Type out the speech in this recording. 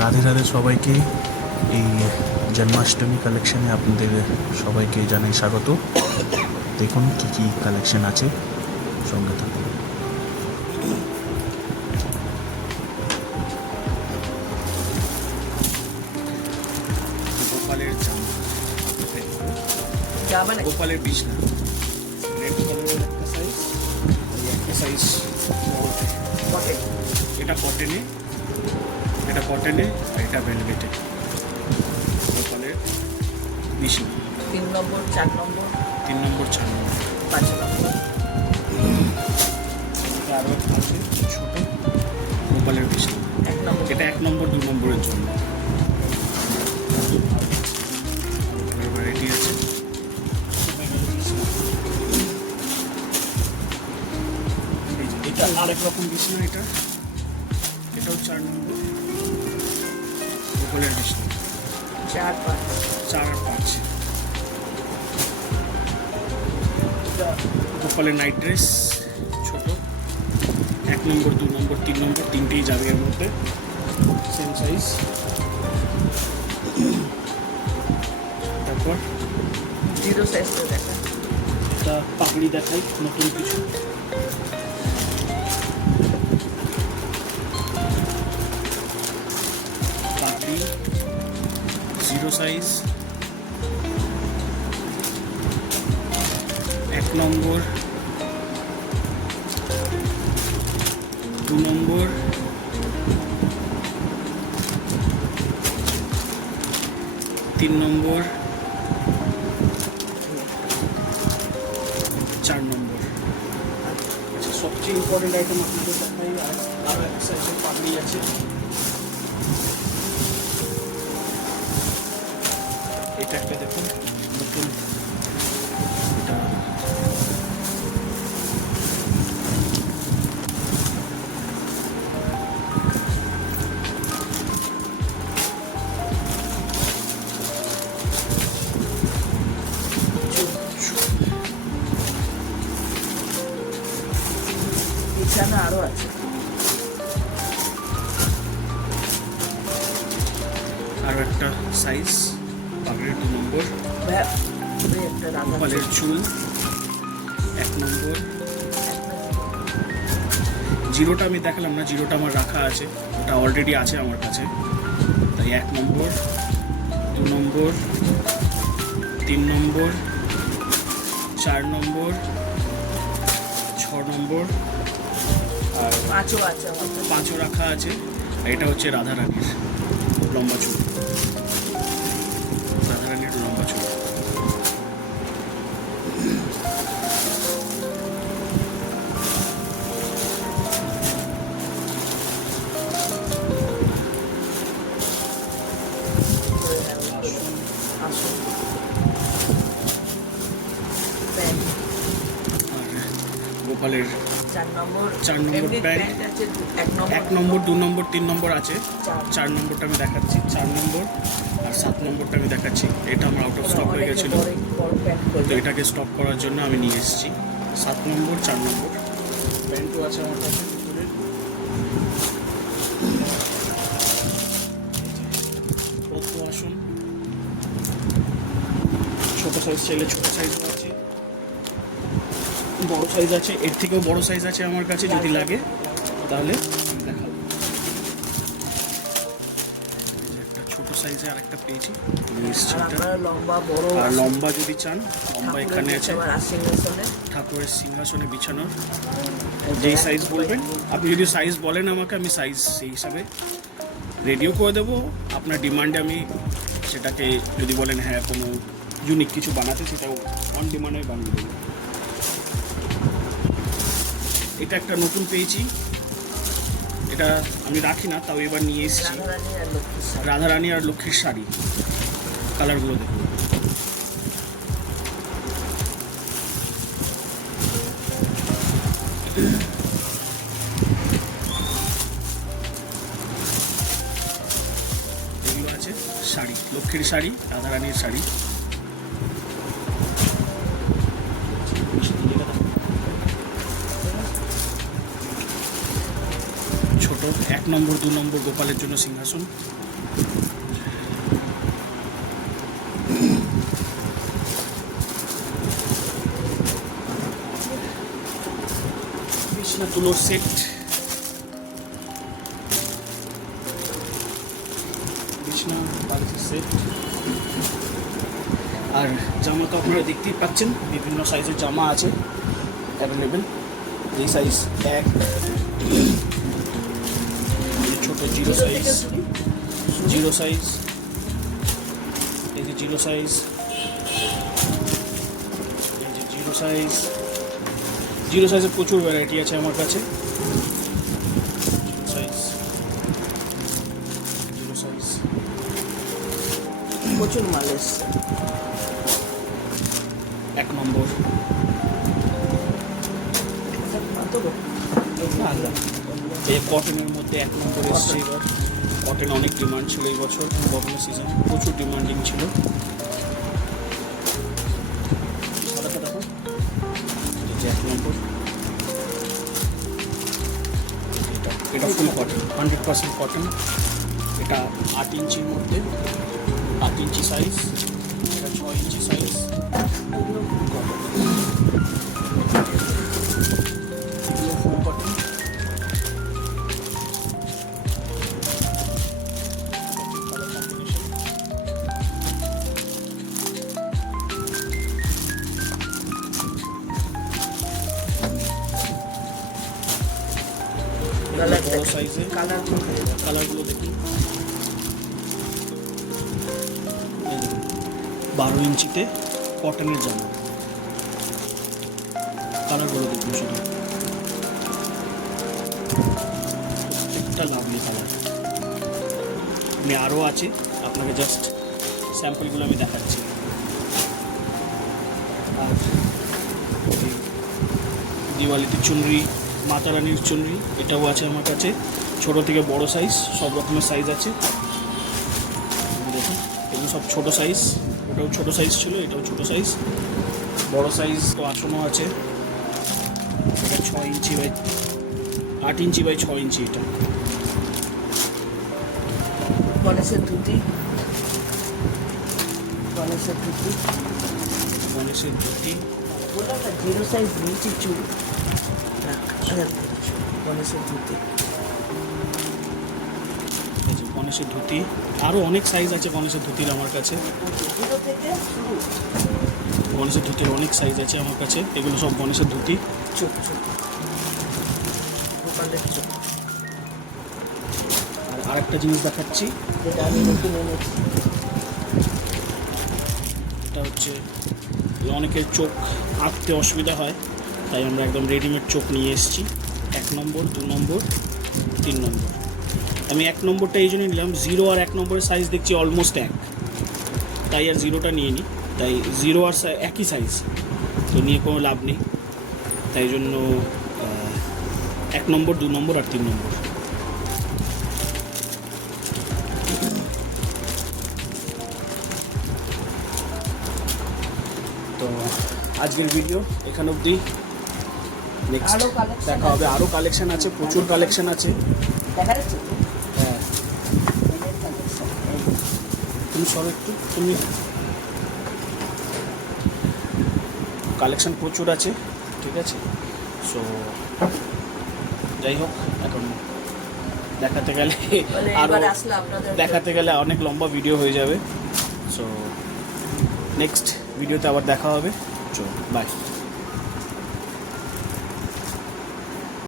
রাধে রাধে সবাইকে। এই জন্মাষ্টমী কালেকশানে আপনাদের সবাইকে জানাই স্বাগত। দেখুন কী কী কালেকশান আছে, সঙ্গে থাকুন। গোপালের জামা, গোপালের বিছনা, রেড কালারের একটা সাইজ, একটা সাইজ এটা কটনে, এটা কটনে, এটা ভেলভেটে। গোপালের বিছনা 3 নম্বর 4 নম্বর 3 নম্বর 4 নম্বর 5 নম্বর। এটা আরও আছে ছোট গোপালের বিছনা, 1 নম্বর। এটা 1 নম্বর 2 নম্বরের জন্য। ভ্যারাইটি আছে। এটা আরেক রকম বিছনা, এটাও 4 নম্বর গোপালের বিছনা, 4 4 আর 5। গোপালের নাইট ড্রেস ছোট, 1 নম্বর 2 নম্বর 3 নম্বর তিনটেই যাবে এর মধ্যে, সেম সাইজ। তারপর 0 সাইজটা দেখা। একটা পাগড়ি দেখাই, নতুন কিছু। পাগড়ি 0 সাইজ, 1 নম্বর 2 নম্বর 3 নম্বর 4 নম্বর। আচ্ছা, সবচেয়ে ইম্পর্টেন্ট আইটেম আপনাদের দেখাই, আরও এক সাইজের পাগড়ি আছে। এটা একটা দেখুন নতুন, এটা বিছানা আরো আছে। আরও একটা সাইজ পাগড়ির 2 নম্বর। একটা রাধা গোপালের চুল 1 নম্বর। জিরোটা আমি দেখালাম না, জিরোটা আমার রাখা আছে, ওটা অলরেডি আছে আমার কাছে, তাই 1 নম্বর 2 নম্বর 3 নম্বর 4 নম্বর 6 নম্বর আর 5ও আছে আমার কাছে। 5ও রাখা আছে। আর এটা হচ্ছে রাধারানীর লম্বা চুল, রাধারানীর লম্বা চুল। আসুন। গোপালের 4 নম্বর 4 নম্বর এমনি প্যান্ট প্যান্ট আছে 1 1 নম্বর নম্বর 2 নম্বর 3 নম্বর আছে, 4 4 নম্বরটা আমি দেখাচ্ছি, 4 নম্বর আর 7 নম্বরটা আমি দেখাচ্ছি। এটা আমার আউট অফ স্টক হয়ে গেছিল, বড় প্যান্ট তো করলে এটাকে স্টক করার জন্য আমি নিয়ে এসেছি। 7 নম্বর 4 নম্বর প্যান্টও আছে আমার কাছে ভিতরে। পদ্ম আসন ছোট সাইজ, চাইলে ছোট সাইজও আছে, বড় সাইজ আছে, এর থেকেও বড় সাইজ আছে আমার কাছে, যদি লাগে তাহলে আমি দেখাবো। একটা ছোট সাইজে আর একটা পেয়েছি, নিয়ে এসেছি আর এটা। আপনারা লম্বা বড় আর লম্বা যদি চান, লম্বা এখানে আছে, আবার সিংহাসনে ঠাকুরের সিংহাসনে বিছানোর। যেই সাইজ বলবেন, আপনি যদি সাইজ বলেন আমাকে, আমি সাইজ সেই হিসাবে রেডিও করে দেবো। আপনার ডিমান্ডে আমি সেটাকে, যদি বলেন হ্যাঁ কোনো ইউনিক কিছু বানাতে, সেটাও অন ডিমান্ডে বানিয়ে দেবো। এটা একটা নতুন পেয়েছি, এটা আমি রাখি না, তাও এবার নিয়ে এসেছি। রাধারানী আর লক্ষ্মীর শাড়ি। রাধারানী আর লক্ষ্মীর শাড়ি, কালারগুলো দেখুন। এগুলো আছে শাড়ি, লক্ষ্মীর শাড়ি, রাধারানীর শাড়ি। ছোট 1 নম্বর 2 নম্বর গোপালের জন্য সিংহাসন। বিছনা তুলোর সেট, বিছনা বালিশের সেট। আর জামা তো আপনারা দেখতেই পাচ্ছেন, বিভিন্ন সাইজের জামা আছে অ্যাভেলেবেল। এই সাইজ 1, ছোট 0 সাইজ, 0 সাইজ, এই যে 0 সাইজ, এই যে 0 সাইজ। 0 সাইজের প্রচুর ভ্যারাইটি আছে আমার কাছে। 0 সাইজ, 0 সাইজ, প্রচুর মাল এসছে। 1 নম্বর। এই কটনের মধ্যে 1 নম্বর এসছে এবার। কটন অনেক ডিমান্ড ছিল এই বছর, কটনের সিজন প্রচুর ডিমান্ডিং ছিল। দেখো, এই যে 1 নম্বর, এটা ফুল কটন, 100% কটন। এটা 8 ইঞ্চির মধ্যে, 8 ইঞ্চি সাইজ, এটা 6 ইঞ্চি সাইজ। এগুলো ফুল কটন, এগুলো ফুল কটন। কালার বড় সাইজে কালারগুলো দেখুন। 12 ইঞ্চিতে কটনের জামা, কালারগুলো দেখুন শুধু, প্রত্যেকটা লাভলি কালার। আমি আরও আছে, আপনাকে জাস্ট স্যাম্পলগুলো আমি দেখাচ্ছি। আর এই দিওয়ালিতে চুনরি, মাতা রানীর চুনরি, এটাও আছে আমার কাছে। ছোট থেকে বড় সাইজ, সব রকমের সাইজ আছে। দেখুন এগুলো সব ছোট সাইজ, ওটাও ছোট সাইজ ছিল, এটাও ছোট সাইজ। বড় সাইজ তো আসনও আছে, এটা 6 ইঞ্চি বাই 8 ইঞ্চি বাই 6 ইঞ্চি। এটা গণেশের ধুতি, গণেশের ধুতি, গণেশের ধুতি। বললাম না 0 সাইজ নিচে চুল। গণেশের ধুতি, এই যে গণেশের ধুতি। আরও অনেক সাইজ আছে গণেশের ধুতির আমার কাছে। 0 থেকে শুরু। গণেশের ধুতির অনেক সাইজ আছে আমার কাছে। এগুলো সব গণেশের ধুতি। চোখ চোখ, গোপালের চোখ। আর আরেকটা জিনিস দেখাচ্ছি, যেটা আমি নতুন এনেছি। এটা হচ্ছে অনেকের চোখ আঁকতে অসুবিধা হয়, তাই আমরা একদম রেডিমেড চোখ নিয়ে এসেছি। 1 নম্বর, 2 নম্বর, 3 নম্বর। আমি 1 নম্বরটা এই জন্য নিলাম, 0 আর 1 নম্বরের সাইজ দেখছি অলমোস্ট এক, তাই আর 0টা নিয়ে নিই। তাই 0 আর একই সাইজ, তো নিয়ে কোনো লাভ নেই। তাই জন্য 1 নম্বর, 2 নম্বর আর 3 নম্বর। তো আজকের ভিডিও এখানে অবধি। নেক্সট আরো collection দেখা হবে, আরও কালেকশন আছে, প্রচুর কালেকশন আছে। দেখা যাচ্ছে তো? হ্যাঁ, মেনের collection, এই। তুমি সরো একটু, তুমি কালেকশন প্রচুর আছে, ঠিক আছে। সো যাই হোক, এখন দেখাতে গেলে মানে আরও এবার আসলে আপনাদের দেখাতে গেলে অনেক লম্বা ভিডিও হয়ে যাবে। সো নেক্সট ভিডিওতে আবার দেখা হবে। চলো বাই।